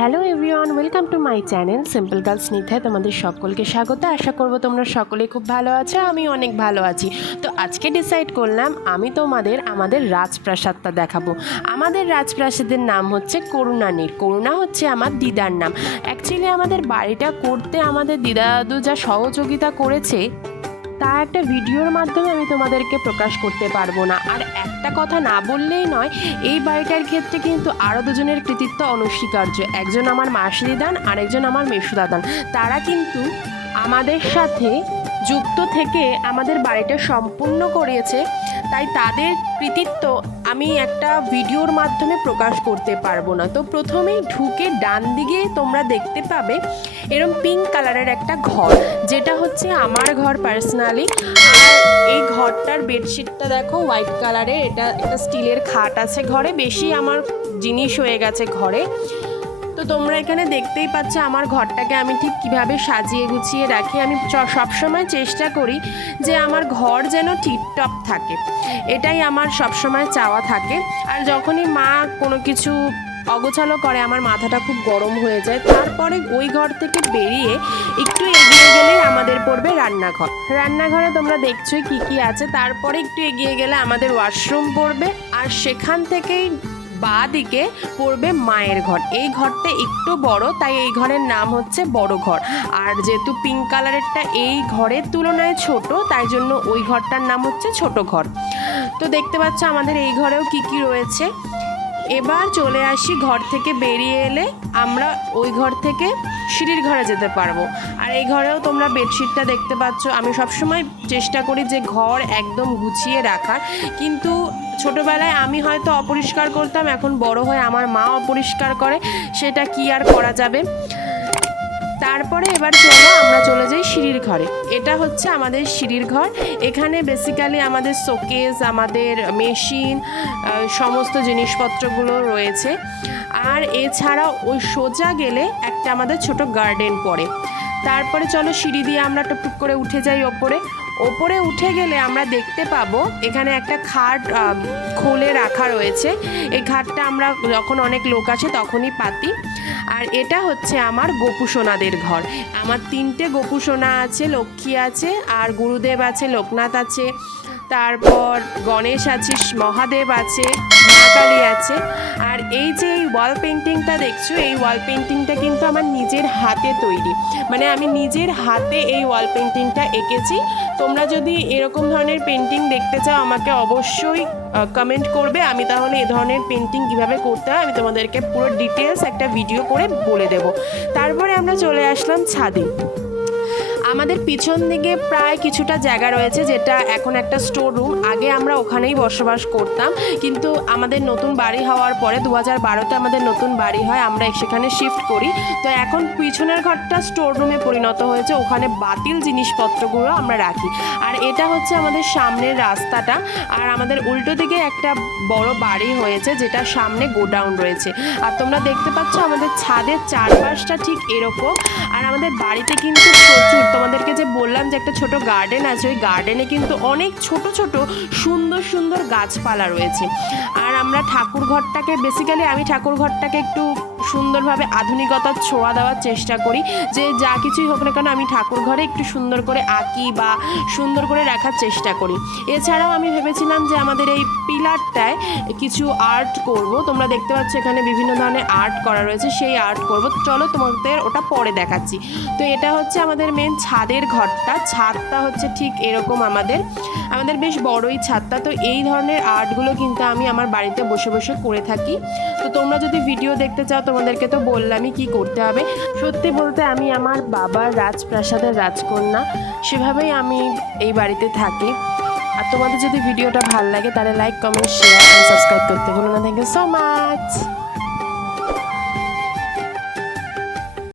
Hello everyone, welcome to my channel simple girls স্নিগ্ধায় তোমাদের সকলকে স্বাগত। আশা করব তোমরা সকলে খুব ভালো আছো, আমি অনেক ভালো আছি। তো আজকে ডিসাইড করলাম আমি তোমাদের আমাদের রাজপ্রাসাদটা দেখাবো। আমাদের রাজপ্রাসাদের নাম হচ্ছে করুণানীর। করুণা হচ্ছে আমার দিদার নাম। অ্যাকচুয়ালি আমাদের বাড়িটা করতে আমাদের দিদা দাদু যা সহযোগিতা করেছে তা একটা ভিডিওর মাধ্যমে আমি তোমাদেরকে প্রকাশ করতে পারবো না। আর একটা কথা না বললেই নয়, এই বাড়িটার ক্ষেত্রে কিন্তু আরও দুজনের কৃতিত্ব অনস্বীকার্য। একজন আমার মাসিদি দান আর একজন আমার মেসুদা দান। তারা কিন্তু আমাদের সাথে যুক্ত থেকে আমাদের বাড়িটা সম্পূর্ণ করিয়েছে, তাই তাদের কৃতিত্ব আমি একটা ভিডিওর মাধ্যমে প্রকাশ করতে পারবো না। তো প্রথমেই ঢুকে ডান দিকে তোমরা দেখতে পাবে এরকম পিঙ্ক কালারের একটা ঘর, যেটা হচ্ছে আমার ঘর পার্সোনালি। আর এই ঘরটার বেডশিটটা দেখো হোয়াইট কালারের, এটা একটা স্টিলের খাট আছে ঘরে, বেশি আমার জিনিস হয়ে গেছে ঘরে। তো তোমরা এখানে দেখতেই পাচ্ছ আমার ঘরটাকে আমি ঠিক কিভাবে সাজিয়ে গুছিয়ে রাখি। আমি সবসময় চেষ্টা করি যে আমার ঘর যেন টিপটপ থাকে, এটাই আমার সবসময় চাওয়া থাকে। আর যখনই মা কোনো কিছু অগোছালো করে আমার মাথাটা খুব গরম হয়ে যায়। তারপরে ওই ঘর থেকে বেরিয়ে একটু এগিয়ে গেলেই আমাদের পড়বে রান্নাঘর। রান্নাঘরে তোমরা দেখছোই কী কী আছে। তারপরে একটু এগিয়ে গেলে আমাদের ওয়াশরুম পড়বে, আর সেখান থেকেই বাঁ দিকে পড়বে মায়ের ঘর। এই ঘরটা একটু বড়, তাই এই ঘরের নাম হচ্ছে বড় ঘর। আর যেহেতু পিঙ্ক কালারেরটা এই ঘরের তুলনায় ছোট, তাই জন্য ওই ঘরটার নাম হচ্ছে ছোট ঘর। তো দেখতে পাচ্ছ আমাদের এই ঘরেও কি কি রয়েছে। এবার চলে আসি ঘর থেকে বেরিয়ে এলে আমরা ওই ঘর থেকে সিঁড়ির ঘরে যেতে পারবো। আর এই ঘরেও তোমরা বেডশিটটা দেখতে পাচ্ছ। আমি সবসময় চেষ্টা করি যে ঘর একদম গুছিয়ে রাখার, কিন্তু ছোটোবেলায় আমি হয়তো অপরিষ্কার করতাম, এখন বড় হয়ে আমার মা অপরিষ্কার করে, সেটা কি আর করা যাবে। তারপরে এবার চলো আমরা চলে যাই সিঁড়ির ঘরে। এটা হচ্ছে আমাদের সিঁড়ির ঘর। এখানে বেসিক্যালি আমাদের শোকেস, আমাদের মেশিন, সমস্ত জিনিসপত্রগুলো রয়েছে। আর এছাড়া ওই সোজা গেলে একটা আমাদের ছোট গার্ডেন পড়ে। তারপরে চলো সিঁড়ি দিয়ে আমরা টুকটুক করে উঠে যাই ওপরে। ওপরে উঠে গেলে আমরা দেখতে পাবো এখানে একটা খাট খুলে রাখা রয়েছে। এই খাটটা আমরা যখন অনেক লোক আসে তখনই পাতি। আর এটা হচ্ছে আমার গোপুসোনাদের ঘর। আমার 3টে গোপুসোনা আছে, লক্ষ্মী আছে, আর গুরুদেব আছে, লোকনাথ আছে, তারপর গণেশ আছে, মহাদেব আছে, মা কালী আছে। আর এই যে এই ওয়াল পেন্টিংটা দেখছো, এই ওয়াল পেন্টিংটা কিন্তু আমার নিজের হাতে তৈরি, মানে আমি নিজের হাতে এই ওয়াল পেন্টিংটা এঁকেছি। তোমরা যদি এরকম ধরনের পেন্টিং দেখতে চাও আমাকে অবশ্যই কমেন্ট করবে, আমি তাহলে এ ধরনের পেন্টিং কীভাবে করতে হয় আমি তোমাদেরকে পুরো ডিটেলস একটা ভিডিও করে বলে দেব। তারপরে আমরা চলে আসলাম ছাদে। আমাদের পিছন দিকে প্রায় কিছুটা জায়গা রয়েছে, যেটা এখন একটা স্টোর রুম। আগে আমরা ওখানেই বসবাস করতাম, কিন্তু আমাদের নতুন বাড়ি হওয়ার পরে 2012-তে আমাদের নতুন বাড়ি হয়, আমরা সেখানে শিফট করি। তো এখন পিছনের ঘরটা স্টোর রুমে পরিণত হয়েছে, ওখানে বাতিল জিনিসপত্রগুলো আমরা রাখি। আর এটা হচ্ছে আমাদের সামনের রাস্তাটা। আর আমাদের উল্টো দিকে একটা বড় বাড়ি হয়েছে, যেটা সামনে গোডাউন রয়েছে। আর তোমরা দেখতে পাচ্ছ আমাদের ছাদের চারপাশটা ঠিক এরকম। আর আমাদের বাড়িতে কিন্তু প্রচুর, তোমাদেরকে যে বললাম যে একটা ছোট গার্ডেন আছে, ওই গার্ডেনে কিন্তু অনেক ছোট ছোট সুন্দর সুন্দর গাছপালা রয়েছে। আর আমরা ঠাকুর ঘরটাকে বেসিক্যালি আমি ঠাকুর ঘরটাকে একটু সুন্দরভাবে আধুনিকতার ছোঁয়া দেওয়ার চেষ্টা করি, যে যা কিছুই হোক না কেন আমি ঠাকুর ঘরে একটু সুন্দর করে আঁকি বা সুন্দর করে রাখার চেষ্টা করি। এছাড়াও আমি ভেবেছিলাম যে আমাদের এই পিলারটায় কিছু আর্ট করব। তোমরা দেখতে পাচ্ছ এখানে বিভিন্ন ধরনের আর্ট করা রয়েছে, সেই আর্ট করব। চলো তোমাদের ওটা পরে দেখাচ্ছি। তো এটা হচ্ছে আমাদের মেন ছাদের ঘরটা। ছাদটা হচ্ছে ঠিক এরকম আমাদের বেশ বড়ই ছাদটা। তো এই ধরনের আর্টগুলো কিন্তু আমি আমার বাড়িতে বসে বসে করে থাকি। তো তোমরা যদি ভিডিও দেখতে চাও তোমাদেরকে তো বললামই কি করতে হবে। সত্যি বলতে আমি আমার বাবার রাজপ্রাসাদের রাজকন্যা, সেভাবেই আমি এই বাড়িতে থাকি। আর তোমাদের যদি ভিডিওটা ভালো লাগে তাহলে লাইক, কমেন্ট, শেয়ার আর সাবস্ক্রাইব করতে ভুলো না। Thank you so much.